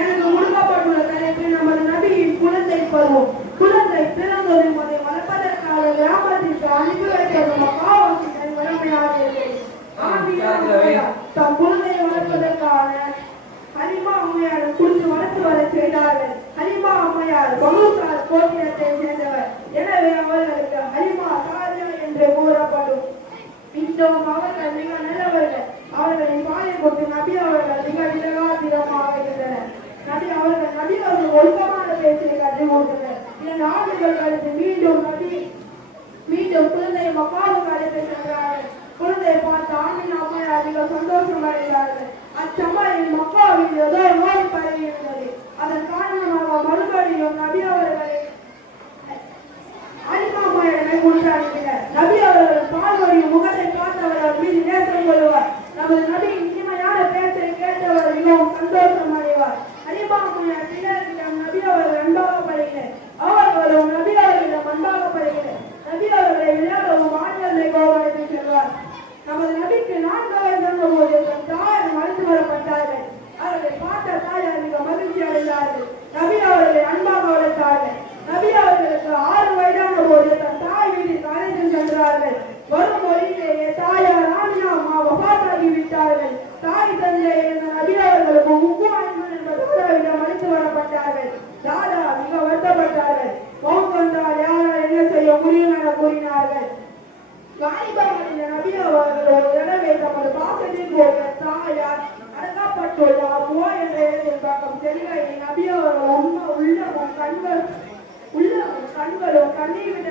எனக்கு முழுக்கப்பட்டுள்ள தலைப்பு நமது நபியின் குழந்தை பருவம். குழந்தை பிறந்தது அதை வளர்ப்பதற்காக கிராமத்திற்கு அனுப்பி வைக்கப்படும் மக்காவாசிகள் வளமையாளர்கள் தம் குழந்தையை வளர்ப்பதற்கான ஹலிமா அம்மையார் குறித்து வளர்த்து வர செய்தார்கள். ஹலிமா அம்மையார் பகுசார் கோத்திரத்தை சேர்ந்தவர். எனவே அவர்களுக்கு ஹலிமா சாரியா என்று கூறப்படும். இன்னும் அவர்கள் மிக நல்லவர்கள். அவர்களின் பாயை கொண்டு நபி அவர்கள் மிக விலகாதிரமாக இருந்தனர். நபி அவர்கள் ஒழுக்கமான பேச்சை கற்றுக் கொடுத்தனர். 2 ஆண்டுகள் கழித்து மீண்டும் குழந்தையை மக்காவுக்கு அழைத்து சென்றார்கள். குழந்தையை பார்த்து ஆமினா அம்மையார் மிக சந்தோஷம் அடைந்தார்கள். அச்சமயம் மக்காவில் ஏதோ நோய் பரவி இருந்தது. அதன் காரணமாக மறுபடியும் நபி அவர்களை ஹலிமா அம்மையாரை கொண்டு அனுப்பினர். நபி அவர்கள் பால்வழியும் முகத்தை பார்த்தவர்கள் மீது நேசம் கொள்வார். நமது நபியின் இனிமையான பேச்சை கேட்டவர் மிகவும் சந்தோஷம் அடைவார். ஹலிமா அம்மையார் பின்னரிடம் நபி அவர்கள் அன்பாக பழகினர். அவர்களும் நபி அவர்களிடம் அன்பாக பழகினர். நபி அவர்களை விளையாடவும் ஆண்களை கோவடைத்து செல்வார். நமது நபிக்கு 4 வயது இருந்தபோது தன் தாயார் மறைத்து வரப்பட்டார்கள். அவர்களை பார்த்த தாயார் மிக மகிழ்ச்சி அடைந்தார்கள். நபி அவர்களை அன்பாக வளர்த்தார்கள். நபி அவர்களுக்கு 6 வயதான போது தன் தாய் வீட்டிற்கு அழைத்து சென்றார்கள். வரும் வழியிலேயே தாயார் ஆமினா அம்மா வஃபாத்தாகி விட்டார்கள். தாய் தந்தை இருந்த நபி அவர்களுக்கு முக்குவாய்மன் என்ற தாதாவிடம் அழைத்து வரப்பட்டார்கள். தாதா மிக வருத்தப்பட்டார்கள். மௌத் வந்தால் யாரால் என்ன செய்ய முடியும் என கூறினார்கள். வாலிபமான நபி அவர்கள் ஒரு தடவை தமது பாசத்திற்கு ஒரு தாயார் அடக்கப்பட்டுள்ளார் என்ற இடத்தில் பக்கம் செல்கையில் நபி அவர்கள் உள்ளமும் கண்களும் கண்ணீர் விட